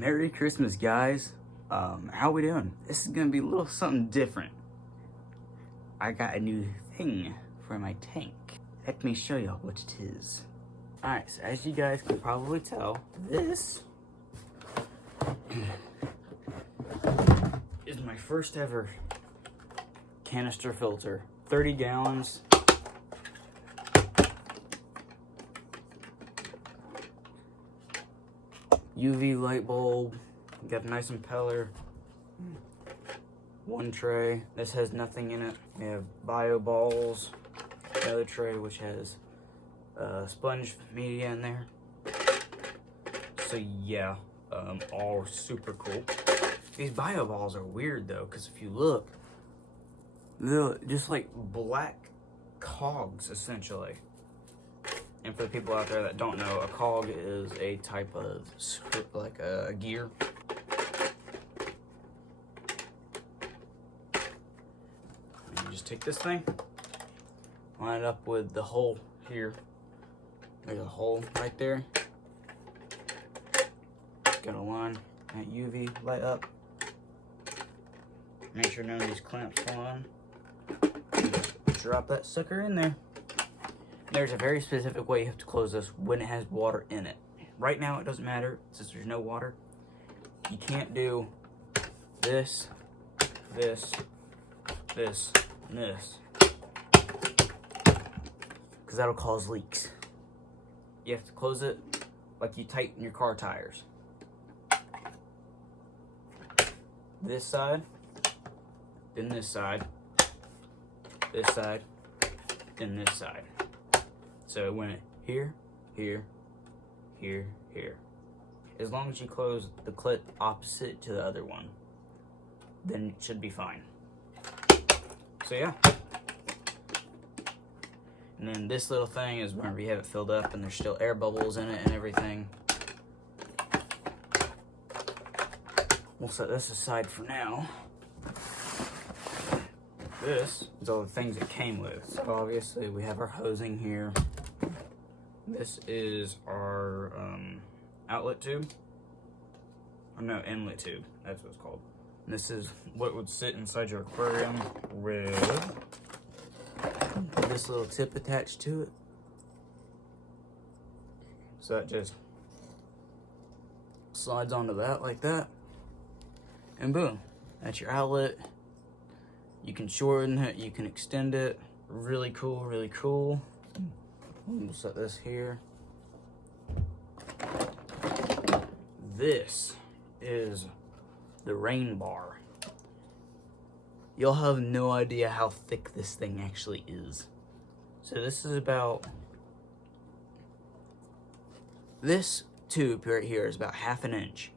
Merry Christmas, guys. How we doing? This is gonna be a little something different. I got a new thing for my tank. Let me show you what it is. Alright, so as you guys can probably tell, this is my first ever canister filter. 30 gallons. UV light bulb. Got a nice impeller. One tray. This has nothing in it. We have bio balls. Another tray which has sponge media in there. So yeah, all super cool. These bio balls are weird though, because if you look, they're just like black cogs essentially. And for the people out there that don't know, a cog is a type of like a gear. And you just take this thing, line it up with the hole here. There's a hole right there. Gotta line that UV light up. Make sure none of these clamps fall on. Drop that sucker in there. There's a very specific way you have to close this when it has water in it. Right now it doesn't matter since there's no water. You can't do this, this, this, and this, because that'll cause leaks. You have to close it like you tighten your car tires. This side, then this side, then this side. So it went here, here, here, here. As long as you close the clip opposite to the other one, then it should be fine. So yeah. And then this little thing is whenever you have it filled up and there's still air bubbles in it and everything. We'll set this aside for now. This is all the things it came with. So obviously we have our hosing here. This is our outlet tube. Oh no, inlet tube. That's what it's called. And this is what would sit inside your aquarium with this little tip attached to it. So that just slides onto that like that. And boom, that's your outlet. You can shorten it, you can extend it. Really cool, really cool. We'll set this here. This is the rain bar. You'll have no idea how thick this thing actually is. So this is about, this tube right here is about 1/2 inch.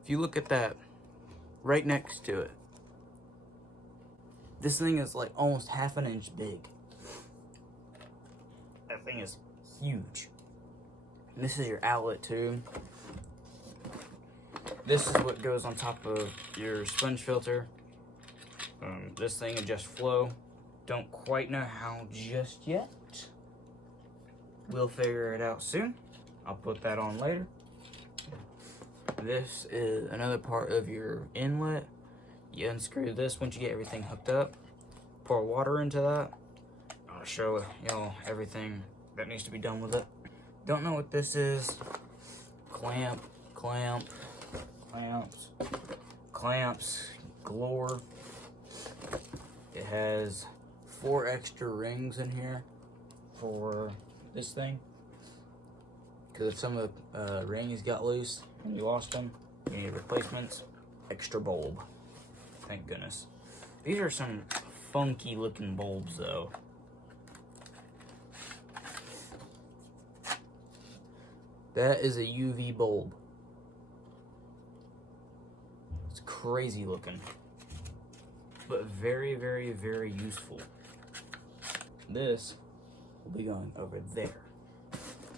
If you look at that right next to it, this thing is like almost 1/2 inch big. That thing is huge. And this is your outlet tube. This is what goes on top of your sponge filter. This thing will just flow. Don't quite know how just yet. We'll figure it out soon. I'll put that on later. This is another part of your inlet. You unscrew this once you get everything hooked up. Pour water into that. I'll show y'all everything that needs to be done with it. Don't know what this is. Clamp, clamps, galore. It has 4 extra rings in here for this thing. Because if some of the rings got loose and you lost them, you need replacements. Extra bulb. Thank goodness. These are some funky looking bulbs though. That is a UV bulb. It's crazy looking, but very, very, very useful. This will be going over there.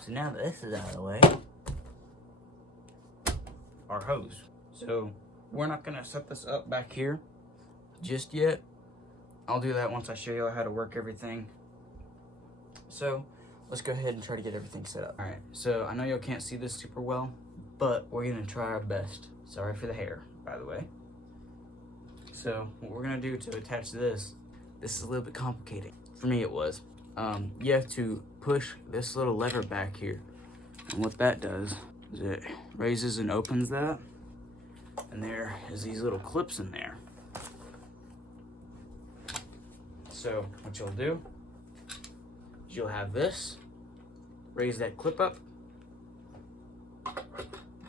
So now that this is out of the way, our hose. So we're not gonna set this up back here just yet. I'll do that once I show you how to work everything. So let's go ahead and try to get everything set up. All right, so I know y'all can't see this super well, but we're gonna try our best. Sorry for the hair, by the way. So what we're gonna do to attach this is a little bit complicated. For me it was. You have to push this little lever back here. And what that does is it raises and opens that. And there is these little clips in there. So what you'll do is you'll have this, raise that clip up,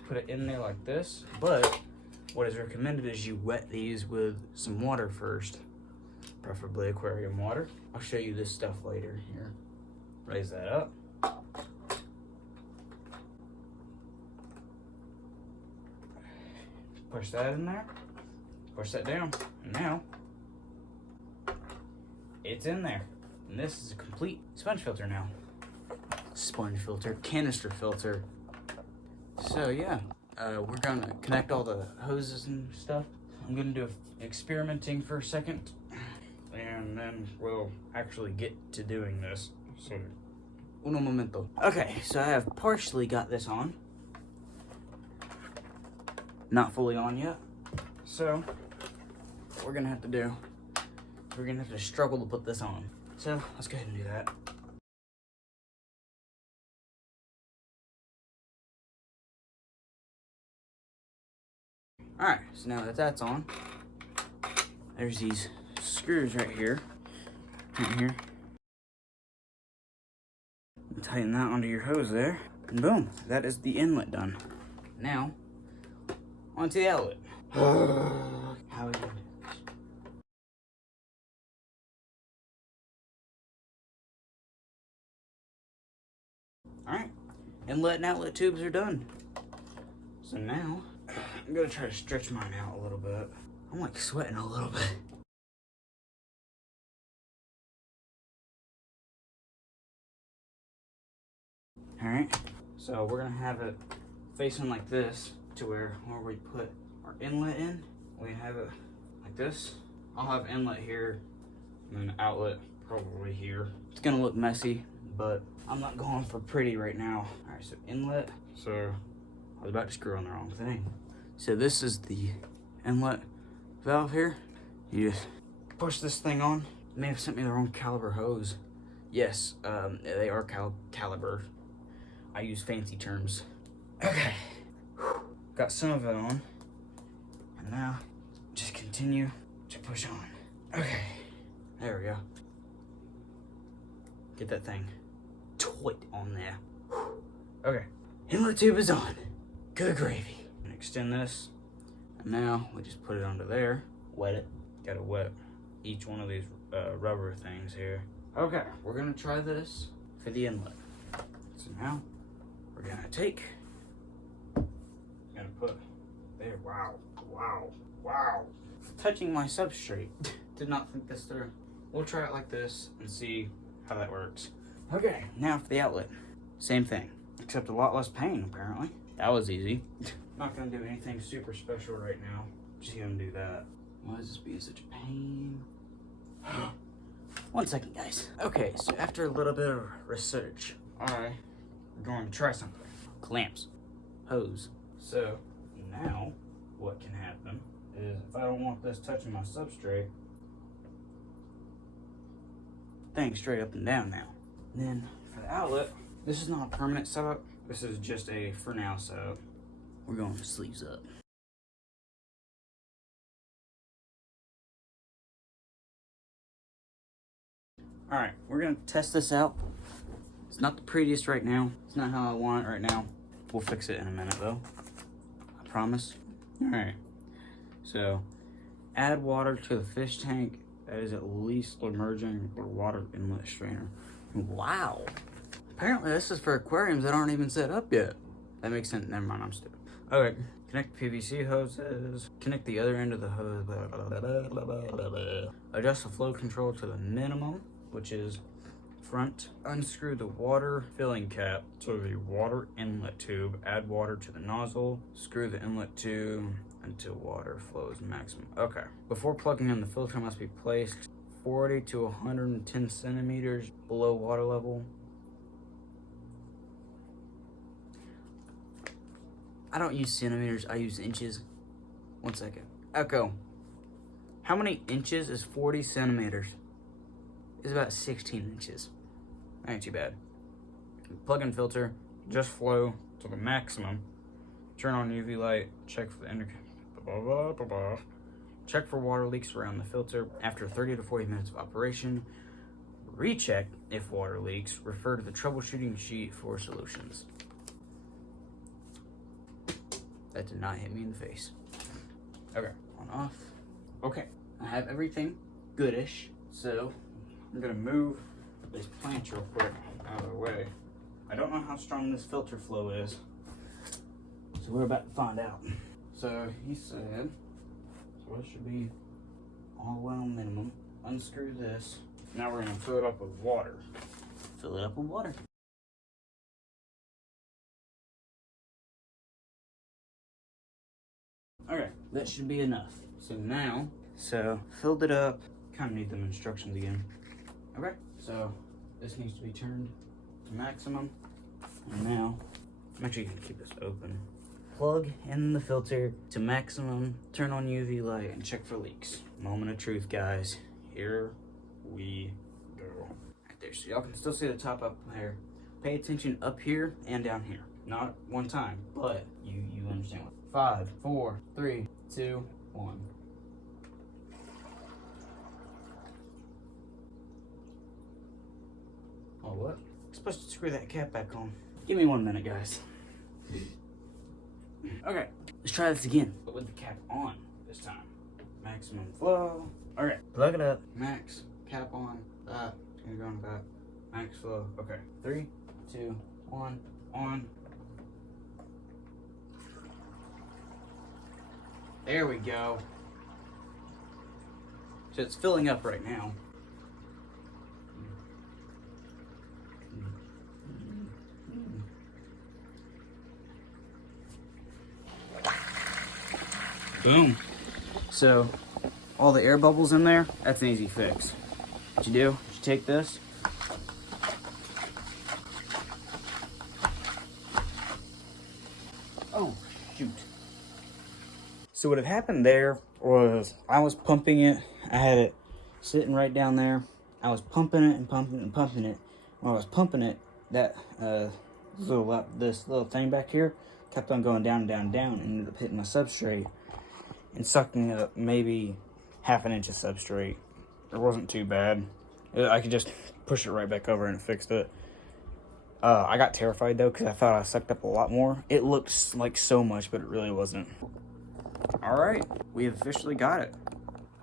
put it in there like this, but what is recommended is you wet these with some water first, preferably aquarium water. I'll show you this stuff later here. Raise that up. Push that in there, push that down, and now it's in there. And this is a complete sponge filter now. Sponge filter, canister filter. So yeah, we're gonna connect all the hoses and stuff. I'm gonna do experimenting for a second, and then we'll actually get to doing this. So, uno momento. Okay, so I have partially got this on. Not fully on yet. So, what we're gonna have to do, we're gonna have to struggle to put this on. So, let's go ahead and do that. Alright, so now that that's on, there's these screws right here. And tighten that onto your hose there. And boom, that is the inlet done. Now, onto the outlet. How are we gonna do this? Alright, inlet and outlet tubes are done. So now, I'm gonna try to stretch mine out a little bit. I'm like sweating a little bit. Alright, so we're gonna have it facing like this to where we put our inlet in, we have it like this. I'll have inlet here and then outlet probably here. It's gonna look messy, but I'm not going for pretty right now. Alright, so inlet. So I was about to screw on the wrong thing. So this is the inlet valve here. You just push this thing on. They may have sent me the wrong caliber hose. Yes, they are caliber. I use fancy terms. Okay, got some of it on. And now, just continue to push on. Okay, there we go. Get that thing tight on there. Okay, inlet tube is on. Good gravy. Extend this, and now we just put it under there. Wet it. Gotta wet each one of these rubber things here. Okay, we're gonna try this for the inlet. So now, we're gonna take, gonna put there. Wow, wow, wow. Touching my substrate. Did not think this through. We'll try it like this and see how that works. Okay, now for the outlet. Same thing, except a lot less pain apparently. That was easy. Not gonna do anything super special right now. Just gonna do that. Why is this being such a pain? 1 second, guys. Okay, so after a little bit of research, I'm going to try something. Clamps, hose. So now what can happen is if I don't want this touching my substrate, thing straight up and down now. And then for the outlet, this is not a permanent setup. This is just a for now setup. We're going to sleeves up. Alright, we're gonna test this out. It's not the prettiest right now. It's not how I want it right now. We'll fix it in a minute though. I promise. Alright, so add water to the fish tank that is at least emerging or water inlet strainer. Wow. Apparently this is for aquariums that aren't even set up yet. That makes sense. Never mind, I'm stupid. Okay, connect PVC hoses. Connect the other end of the hose. Adjust the flow control to the minimum, which is front. Unscrew the water filling cap to the water inlet tube. Add water to the nozzle. Screw the inlet tube until water flows maximum. Okay. Before plugging in, the filter must be placed 40 to 110 centimeters below water level. I don't use centimeters, I use inches. 1 second. Echo. How many inches is 40 centimeters? It's about 16 inches. Ain't too bad. Plug-in filter, just flow to the maximum. Turn on UV light, check for the check for water leaks around the filter. After 30 to 40 minutes of operation, recheck if water leaks. Refer to the troubleshooting sheet for solutions. That did not hit me in the face. Okay, on off. Okay, I have everything goodish, so I'm gonna move this plant real quick out of the way. I don't know how strong this filter flow is, so we're about to find out. So he said, so it should be all well minimum. Unscrew this. Now we're gonna fill it up with water. Fill it up with water. Okay, that should be enough. So now, filled it up. Kind of need them instructions again. Okay, so this needs to be turned to maximum. And now, I'm actually gonna keep this open. Plug in the filter to maximum, turn on UV light, and check for leaks. Moment of truth, guys. Here we go. Right there, so y'all can still see the top up there. Pay attention up here and down here. Not one time, but you understand what. 5, 4, 3, 2, 1. Oh, what? I'm supposed to screw that cap back on. Give me 1 minute, guys. Okay, let's try this again, but with the cap on this time. Maximum flow. Okay, plug it up. Max, cap on, that. It's gonna go on back. Max flow. Okay, 3, 2, 1, on. There we go. So it's filling up right now. Boom. So all the air bubbles in there, that's an easy fix. What you do, you take this. Oh, shoot. So what had happened there was I was pumping it. I had it sitting right down there. I was pumping it and pumping it and pumping it. When I was pumping it, that this little thing back here kept on going down and down and down and ended up hitting my substrate and sucking up maybe ½ inch of substrate. It wasn't too bad. I could just push it right back over and it fixed it. I got terrified though because I thought I sucked up a lot more. It looked like so much, but it really wasn't. All right, we have officially got it.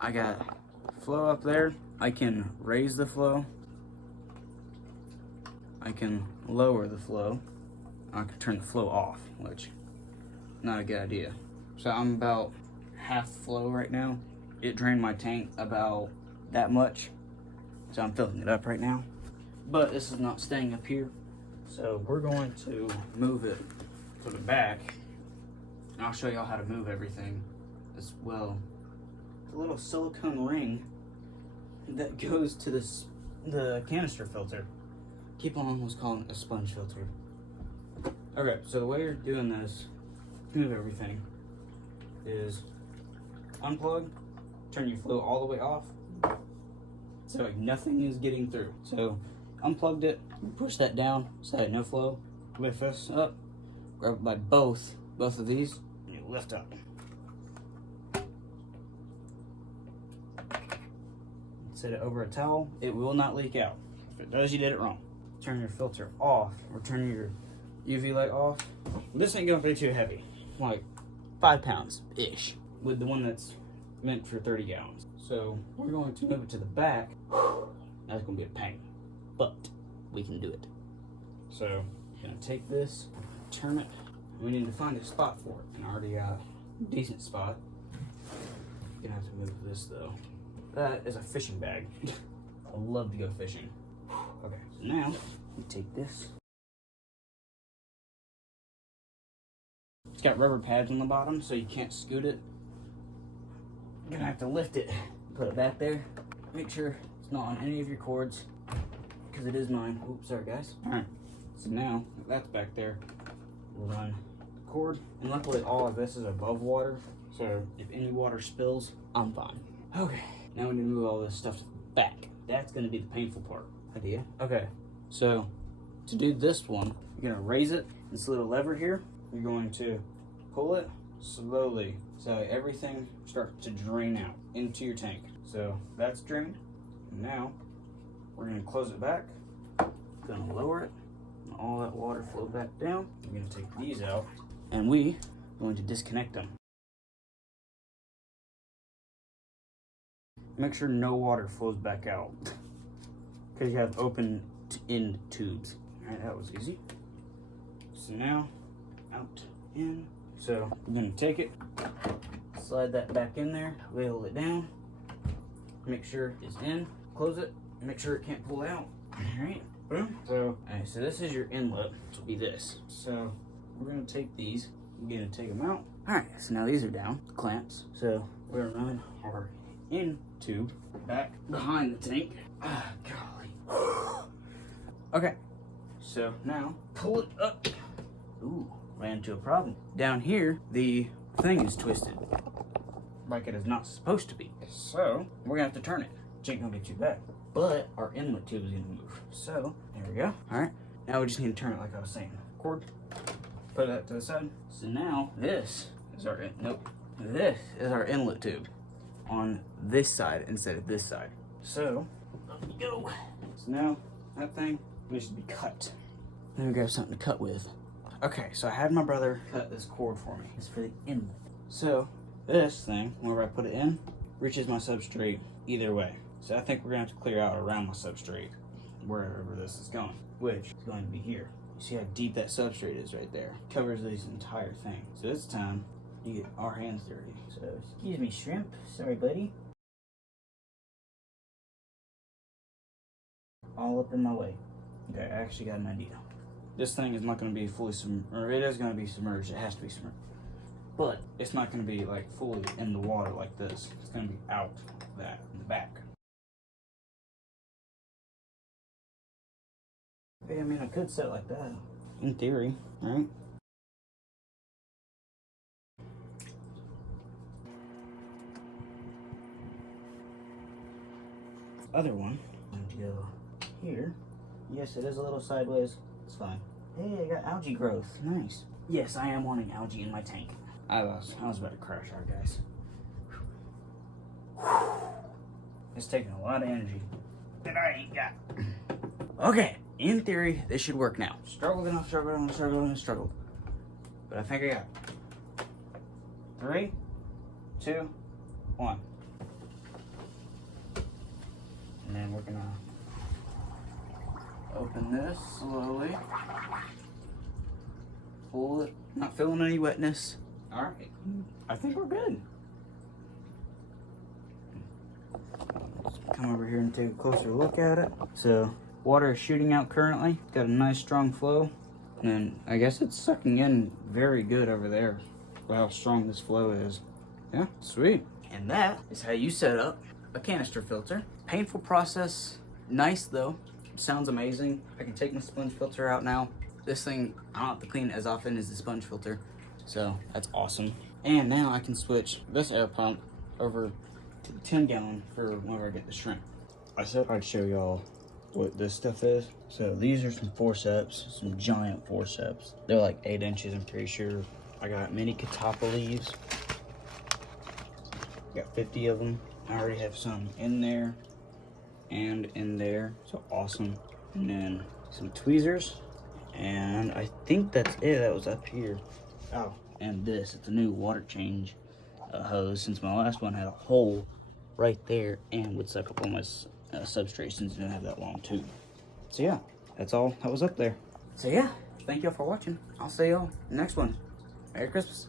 I got flow up there. I can raise the flow. I can lower the flow. I can turn the flow off, which not a good idea. So I'm about half flow right now. It drained my tank about that much. So I'm filling it up right now. But this is not staying up here. So we're going to move it to the back. And I'll show y'all how to move everything as well. The little silicone ring that goes to the canister filter. Keep on almost calling it a sponge filter. Okay, so the way you're doing this, move everything, is unplug, turn your flow all the way off, so like nothing is getting through. So unplugged it, push that down, so that no flow. Lift this up, grab it by both of these, and you lift up. Set it over a towel, it will not leak out. If it does, you did it wrong. Turn your filter off, or turn your UV light off. This ain't gonna be too heavy, like 5 pounds-ish, with the one that's meant for 30 gallons. So we're going to move it to the back. That's gonna be a pain, but we can do it. So I'm gonna take this, turn it. We need to find a spot for it, and I already got a decent spot. Gonna have to move this though. That is a fishing bag. I love to go fishing. Okay, so now we take this. It's got rubber pads on the bottom, so you can't scoot it. You're gonna have to lift it, put it back there. Make sure it's not on any of your cords, because it is mine. Oops, sorry guys. All right, so now that that's back there, we'll run cord. And luckily all of this is above water, so if any water spills, I'm fine. Okay, now we need to move all this stuff back. That's gonna be the painful part. Idea? Okay, so to do this one, you're gonna raise it. This little lever here, you're going to pull it slowly so everything starts to drain out into your tank. So that's drained. Now we're gonna close it back. Gonna lower it, and all that water flow back down. We're gonna take these out, and we are going to disconnect them. Make sure no water flows back out because you have open end tubes. All right, that was easy. So now, out, in. So I'm gonna take it, slide that back in there, wheel it down, make sure it's in, close it, make sure it can't pull out. All right, boom. So this is your inlet, which will be this. So we're gonna take these, we're gonna take them out. All right, so now these are down, clamps. So we're gonna run our in tube back behind the tank. Ah, golly. Okay, so now pull it up. Ooh, ran into a problem. Down here, the thing is twisted like it is not supposed to be. So we're gonna have to turn it. It ain't gonna be too bad. But our inlet tube is gonna move. So there we go. All right, now we just need to turn it like I was saying. Cord, put that to the side. So now this is our this is our inlet tube on this side instead of this side. So up we go. So now that thing needs to be cut. Let me grab something to cut with. Okay, so I had my brother cut this cord for me. It's for the inlet. So this thing, whenever I put it in, reaches my substrate either way. So I think we're gonna have to clear out around my substrate wherever this is going, which is going to be here. You see how deep that substrate is right there? Covers this entire thing. So this time, you get our hands dirty. So excuse me, shrimp. Sorry, buddy. All up in my way. Okay, I actually got an idea. This thing is not going to be fully submerged, or it is going to be submerged. It has to be submerged. But it's not going to be like fully in the water like this. It's going to be out that in the back. Hey, I mean, I could set it like that. In theory, right? Other one, I'm going to go here. Yes, it is a little sideways. It's fine. Hey, I got algae growth. Nice. Yes, I am wanting algae in my tank. I was about to crash out, guys. It's taking a lot of energy that I ain't got. Okay, in theory, this should work now. Struggled and struggled. But I think I got it. 3, 2, 1. And then we're gonna open this slowly. Pull it. Not feeling any wetness. All right. I think we're good. Let's come over here and take a closer look at it. So water is shooting out currently. Got a nice strong flow. And then I guess it's sucking in very good over there. How strong this flow is. Yeah, sweet. And that is how you set up a canister filter. Painful process. Nice though. Sounds amazing. I can take my sponge filter out now. This thing, I don't have to clean it as often as the sponge filter. So that's awesome. And now I can switch this air pump over to the 10 gallon for whenever I get the shrimp. I said I'd show y'all what this stuff is. So these are some forceps, some giant forceps. They're like 8 inches, I'm pretty sure. I got mini catappa leaves. Got 50 of them. I already have some in there and in there, so awesome. And then some tweezers, and I think that's it. That was up here. Oh, and this, it's a new water change hose, since my last one had a hole right there and would suck up on my substrate since it didn't have that long tube. So yeah, that's all that was up there. So yeah, thank y'all for watching. I'll see y'all next one. Merry Christmas.